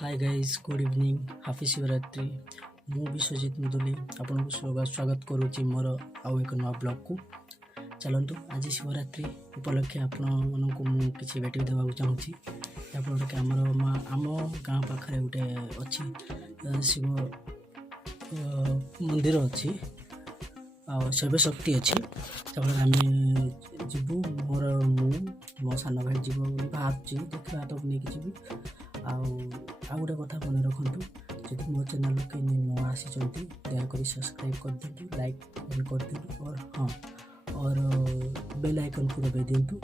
हाय guys good evening happy Shivratri मु विश्वजित मुदुली आपन को स्वागत करुच्ची मोर आउ एक नवा ब्लॉग को चलतु आज शिवरात्रि उपलक्षे आपण मानक मु किसी भेट देवाक चाहूँगी जहाँफल कि आम गाँ पाखे गोटे अच्छी शिव मंदिर अच्छी शैव शक्ति अच्छी जहाँफल आम जीवु मोर मो सान भाई जीव बाहर देखा तो नहीं जी आउ गोटे कथा मन रखु जब मो चैनल के नुआ आसी दयाकोरी सब्सक्राइब कर दिंतु लाइक कर दिंतु और हाँ और बेल आइकन को दबाई दिंतु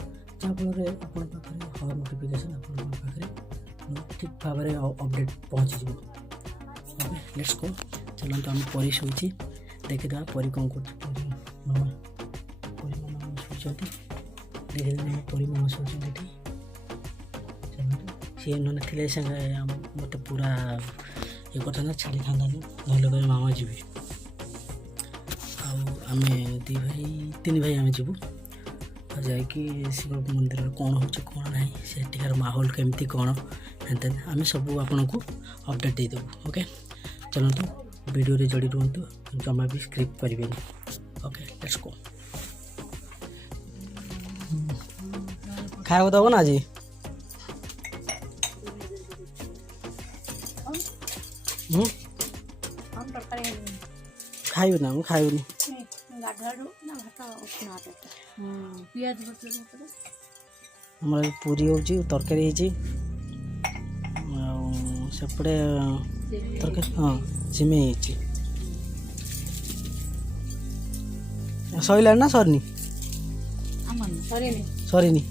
जहाँफल आपण पाखे हर नोटिफिकेशन आपण पाखे ठीक भाव में अपडेट पहुँची ओके लेट्स गो चलते आम परी शोची देखीदा परी कौन कर मामा परी मामा शोचती देखिए परी मामा शोचती सी थे मत पूरा ये करता ना छाड़ी था ना मामा जी आम दी भाई तीन भाई आम जीवु जाकि शिव मंदिर कौन हो कौन ना से माहौल केमती कौन आम सब आपन को अपडेट देदेबू ओके चलतु वीडियो रे जड़ी रुहतु जमा भी स्क्रिप्ट करें ओके लेट्स गो खाया दब ना आज खाइबु ना खाइबुनी हमारे पूरी हो तरकारी सेपटे तरकारी हाँ सिमे सैला ना सरनी सरीनी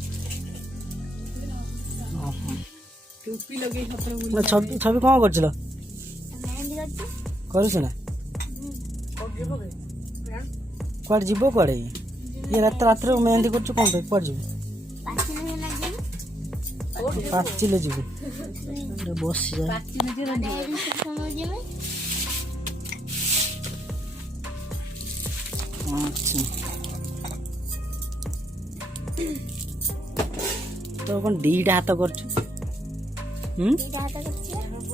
छवि कौन कर ना कुआड़े जीव कुआड़े ये रात रात मेहंदी कर कौन पे कुआड़े जीव पाचिले जीव बस तो कौन दीटा हाथ कर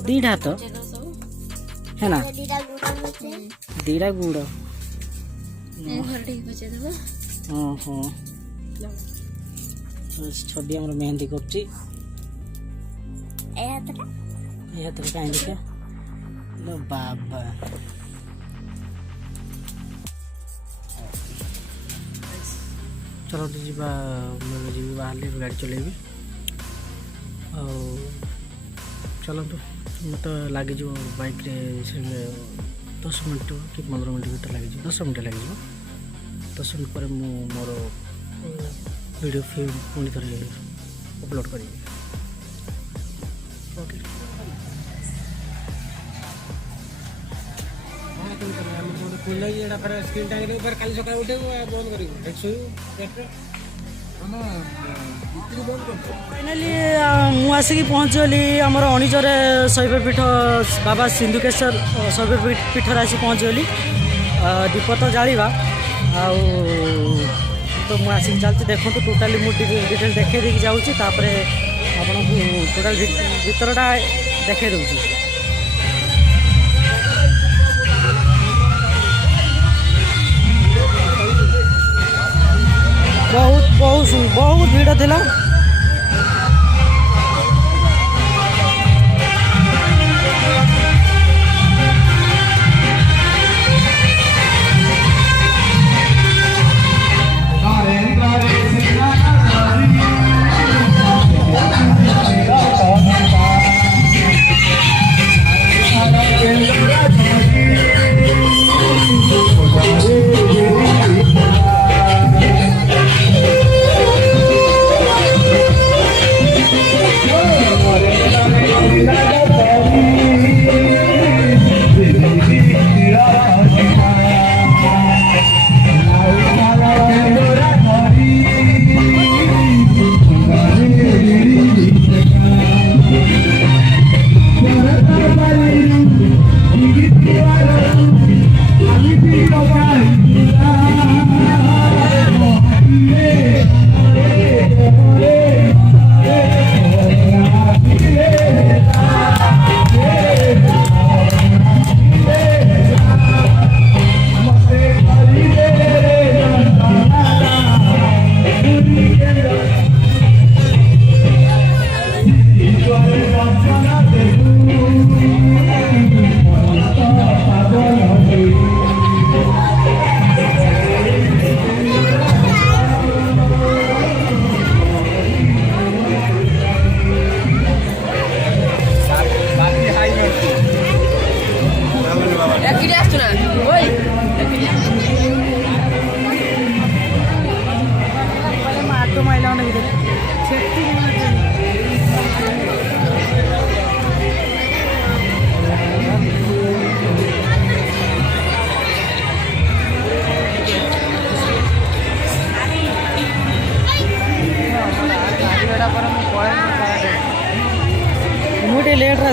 दीटा हाथ है ना दीटा गुड़ छवि आम मेहंदी कर कहीं देखा बाबा चलो जी बाहर गाड़ी चलेबी चलतु मत लगे बाइक रे 10 मिनट कि 15 मिनट भर लगे 10 मिनट लगे 10 मिनट पर मोर वीडियो फिल्म पुणी थे अपलोड करी ओके फाइनाली मुझे पहुँचली आमर अणिजर शैवपीठ बाबा सिंधुकेश्वर शैवपीठ आसी पहुँचली दीप तो जावा तो मुझे चलती देखो टोटाली मुझे डिटेल देखे देखी जाऊँगी आपन टोटाल भीतरटा देखे दूँ बहुत बहुत बहुत भीड़ थिला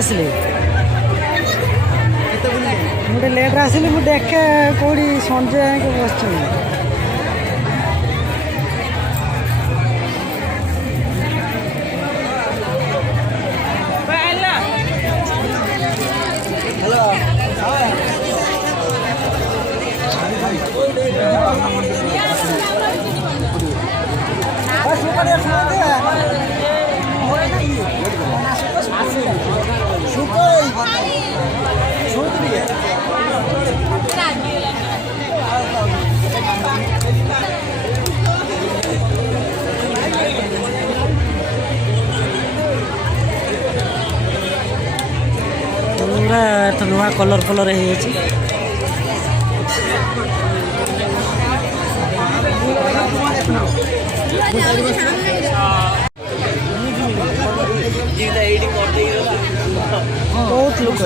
ଆସିଲି ମୁଁ ଟିକେ ଲେଟ୍ରେ ଆସିଲି ମୁଁ ଦେଖେ କେଉଁଠି ସଞ୍ଜୟ ଆଇକି ବସିଛନ୍ତି पूरा नुआ कलर कलर हो बहुत लोग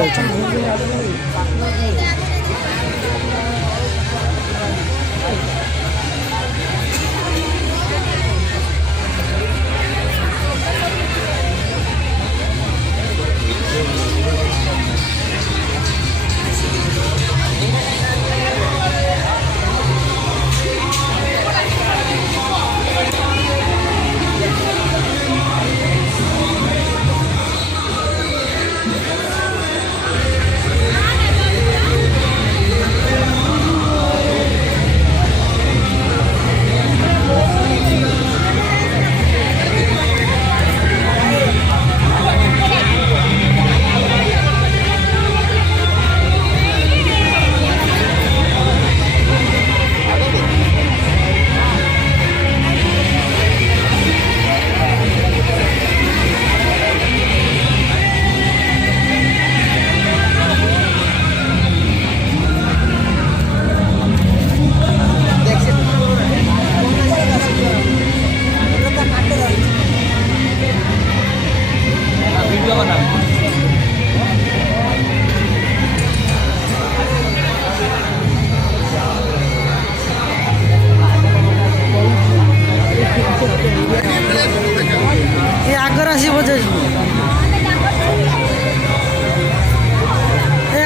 आगर आस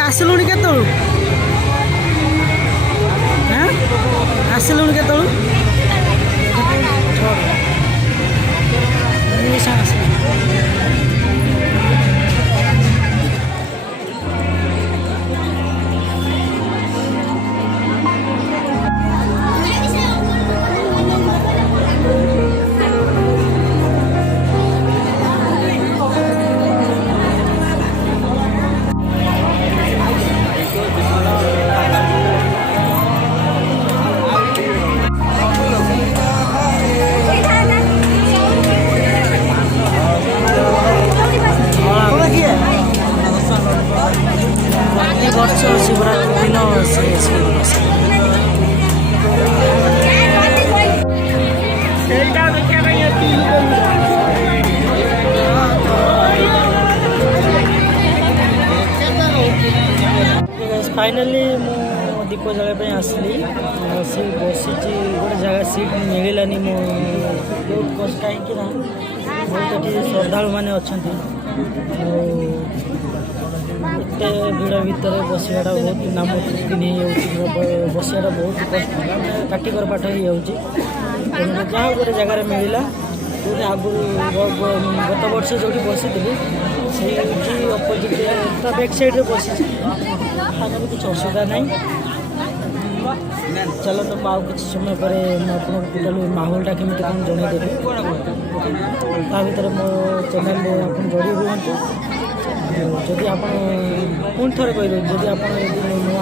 आसलुण के आसलुण के वर्ष शिवरात्रि फाइनाली मु दीप जलापी आसली बसी गोटे जगह सीट मिलानी मो बहुत कष्ट कहीं बहुत ये श्रद्धा मैंने अच्छा एत भिड़ भितर बसवाटा बहुत नाम बसवाटा बहुत कष्ट काटिकर पाठ हो जहाँ गोटे जगार मिलला जो आगुरी गत वर्ष जो बसी से अपोजिट बैक साइड बसी कुछ असुविधा नहीं चलो तो पाओ किसी समय पर आपको टोटाल माहौलटा केमी कौन जनईदेवी ता भर मो चैनल आप जोड़ी रुहतु जदि आप पुणी थे कह जदि आप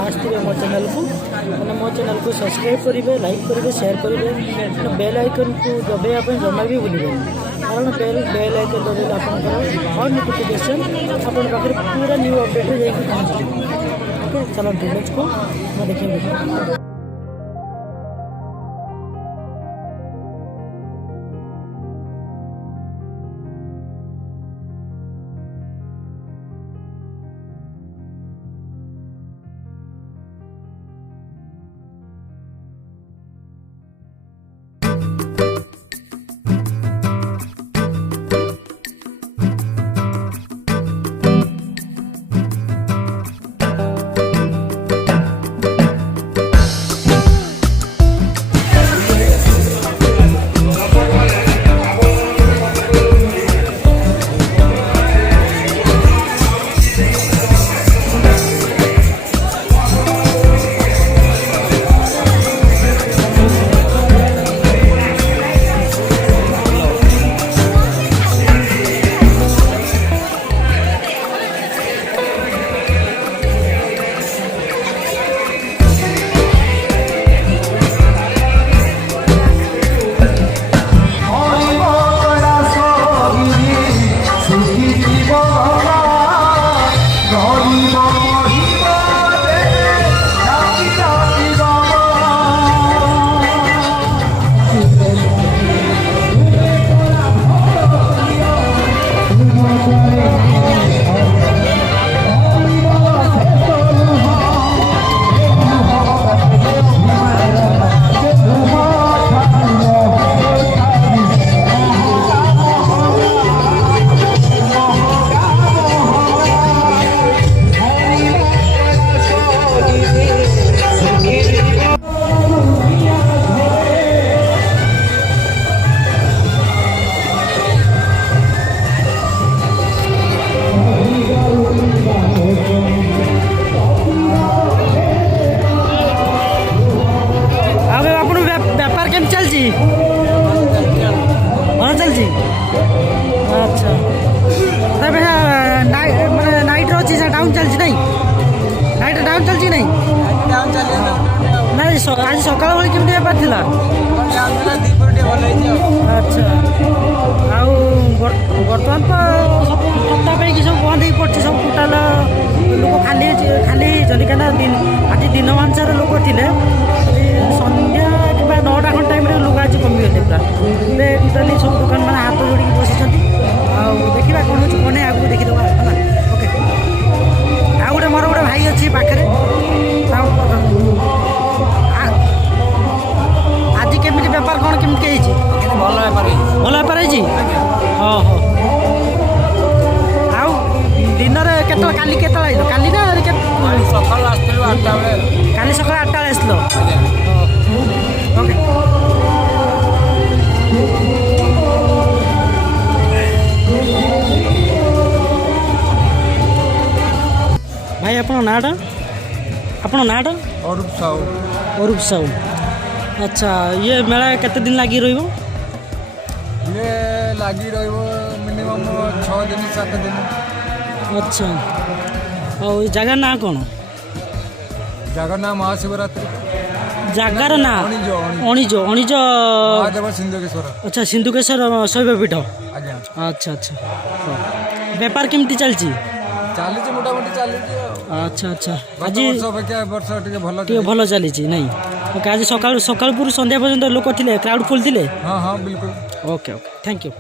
आसते मो चैनल को मैंने मो चैनल को सब्सक्राइब करेंगे लाइक करेंगे शेयर करेंगे बेल आइकन को दबाइवाई जमा भी भूलें कारण बेल आइकन दबाइले आप हर नोटिफिकेशन आप पूरा न्यू अपडेट जाकि पहुँच ओके चलते लेट्स गो मैं देखिए डाउन चलछि नहीं ନାଇଁ ଆଜି ସକାଳ ବେଳେ କେମିତି ବେପାର ଥିଲା ଆଚ୍ଛା ଆଉ ବର୍ତ୍ତମାନ ତ ସବୁ ସପ୍ତାହ ପାଇଁକି ସବୁ ବନ୍ଦ ହେଇକି ପଡ଼ିଛି ସବୁ ଟୋଟାଲ ଲୋକ ଖାଲି ହେଇଛନ୍ତି କାହିଁକିନା ଆଜି ଦିନମାନ ସାରା ଲୋକ ଥିଲେ ଆଜି ସନ୍ଧ୍ୟା କିମ୍ବା 9ଟା ଖଣ୍ଡେ ଟାଇମ୍ରେ ଲୋକ ଆଜି କମିଗଲେ ପୁରା ଏବେ ଟୋଟାଲି ସବୁ ଦୋକାନ ମାନେ ହାତ ଯୋଡ଼ିକି ବସିଛନ୍ତି ଆଉ ଦେଖିବା କ'ଣ ହେଉଛି କ'ଣ ନାହିଁ ଆଗକୁ ଦେଖିଦେବା ହେଲା ଓକେ ଆଉ ଗୋଟେ ମୋର ଗୋଟେ ଭାଇ ଅଛି ପାଖରେ ଆଜି କେମିତି ବେପାର କ'ଣ କେମିତି ହେଇଛି ଭଲ ବେପାର ହେଇଛି ହଁ ହଁ ଆଉ ଦିନରେ କେତେବେଳେ କାଲି କେତେବେଳେ ଆଇଲ କାଲି ନା ସକାଳୁ ଆସିଥିଲୁ 8ଟା ବେଳେ କାଲି ସକାଳ 8ଟା ବେଳେ ଆସିଲ ଓକେ ଭାଇ ଆପଣଙ୍କ ନାଁଟା ଅରୁପ ସାହୁ ଅରୁପ ସାହୁ ଆଚ୍ଛା ଇଏ ମେଳା କେତେ ଦିନ ଲାଗି ରହିବ ଇଏ ଲାଗି ରହିବ ମିନିମମ୍ 6 ଦିନ 7 ଦିନ ଆଚ୍ଛା ଆଉ ଏ ଜାଗାର ନାଁ କ'ଣ ଜାଗା ନାଁ ମହାଶିବରାତ୍ରି ଜାଗାର ନାଁ ଅଣିଜ ଅଣିଜ ମହାଦେବ ସିନ୍ଧୁକେଶ୍ୱର ଆଚ୍ଛା ସିନ୍ଧୁକେଶ୍ୱର ଶୈବପୀଠ ଆଜ୍ଞା ଆଚ୍ଛା ଆଚ୍ଛା ବେପାର କେମିତି ଚାଲିଛି ଚାଲିଛି ମୋଟାମୋଟି ଚାଲିଛି ଆଉ ଆଚ୍ଛା ଆଚ୍ଛା ଆଜି ଆଜି ବର୍ଷ ଅପେକ୍ଷା ଏ ବର୍ଷ ଟିକେ ଭଲ ଚାଲିଛି ନାଇଁ ଓକେ ଆଜି ସକାଳୁ ପୁରୁ ସନ୍ଧ୍ୟା ପର୍ଯ୍ୟନ୍ତ ଲୋକ ଥିଲେ କ୍ରାଉଡ୍ ଫୁଲ୍ ଥିଲେ ହଁ ହଁ ବିଲକୁଲ ଓକେ ଥ୍ୟାଙ୍କ ୟୁ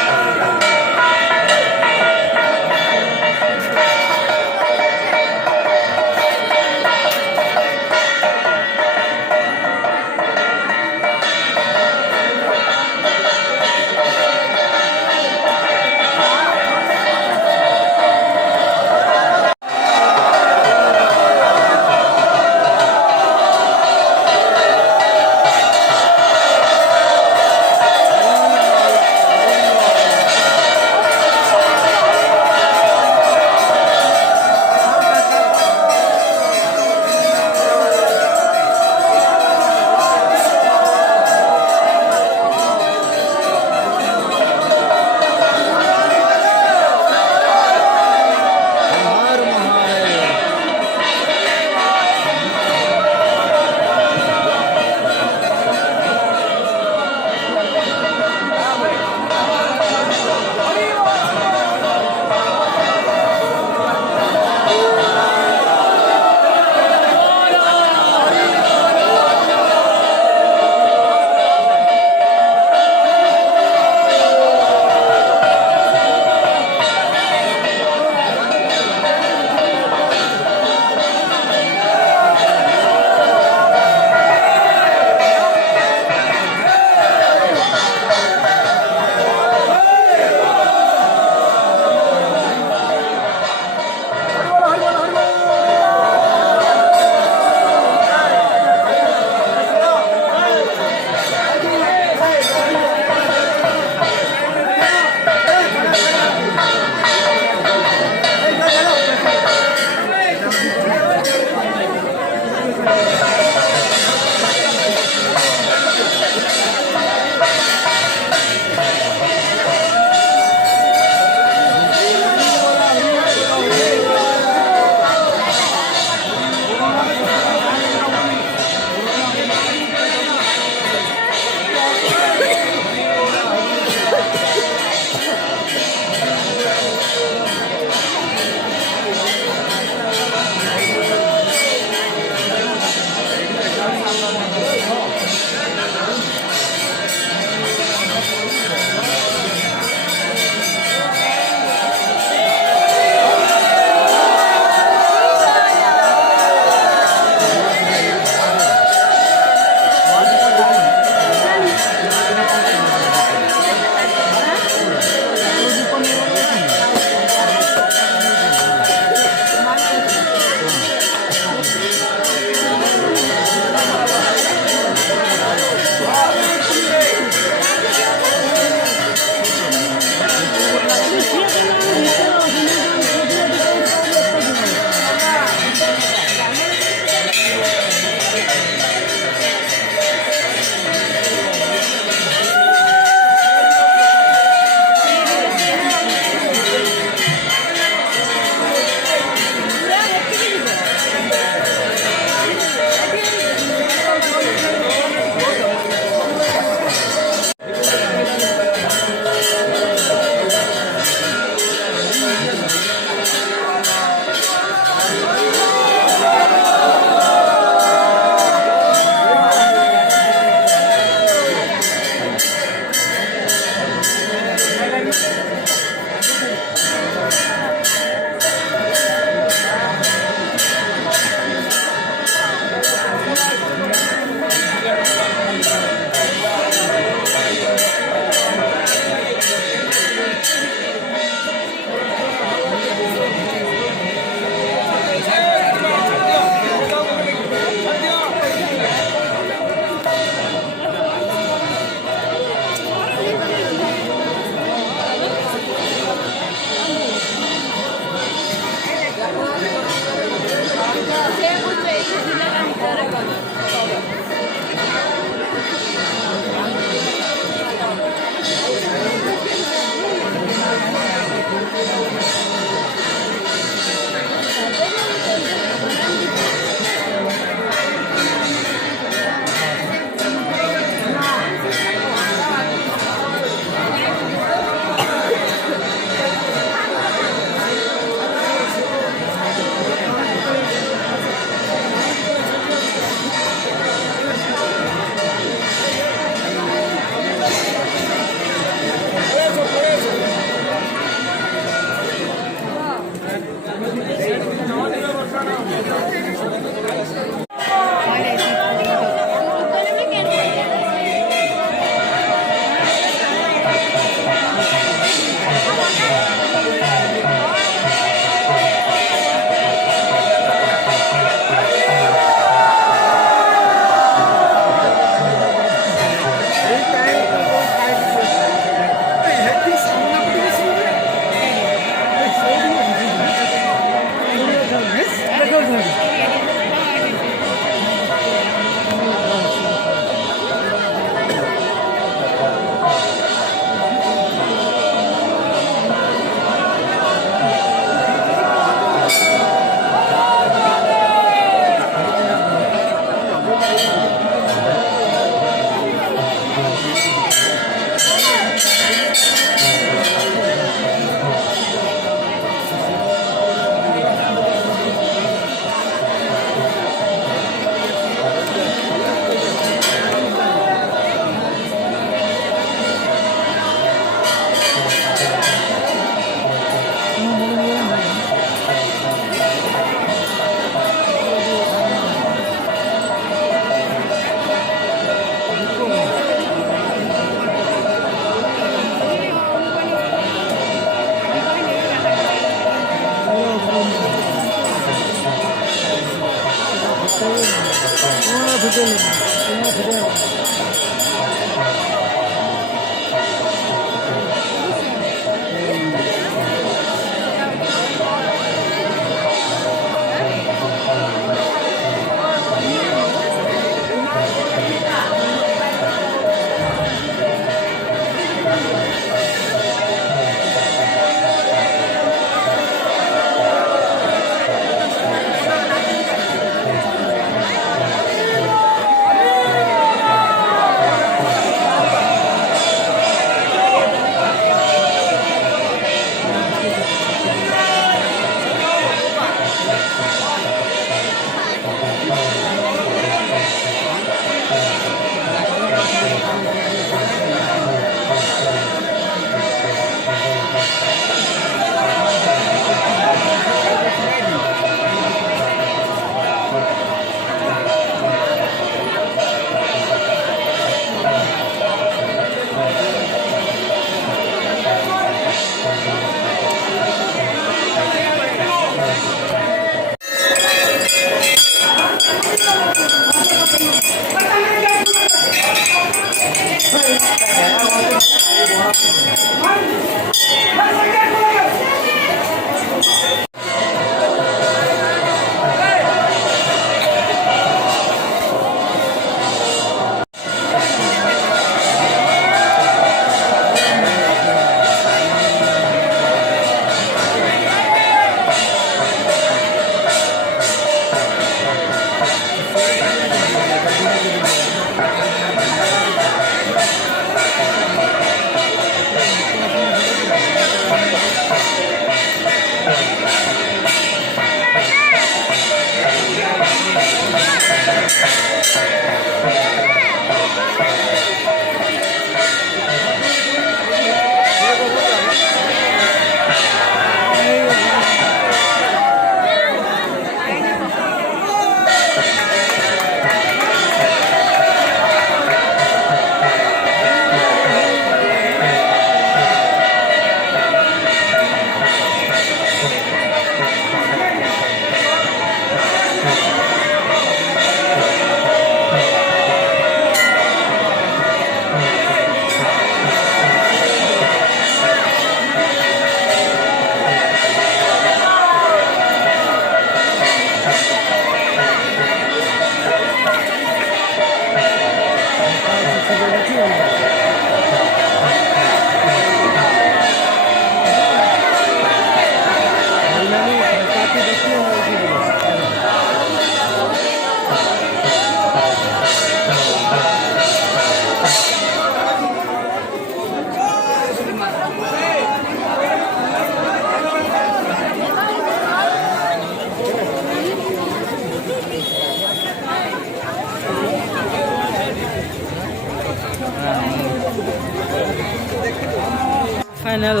फाइनाल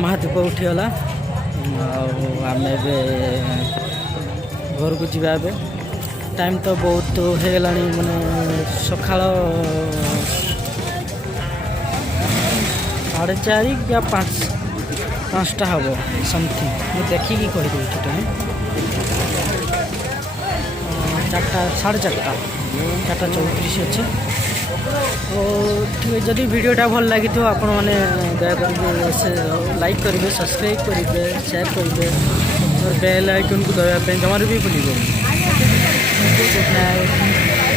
महादीप उठीगला आम घर को जा टाइम तो बहुत हो गला माने सका 4:30 या 5टा हम समथिंग मुझे देखिकी कहीदे टाइम 4:34 अच्छे तो ठीक है जदि वीडियोटा भल लगी तो आपण मैंने दयाकर लाइक करेंगे सब्सक्राइब करेंगे शेयर करेंगे और बेल आइकन को दबाया जमार भी भूलिए गुड नाइट।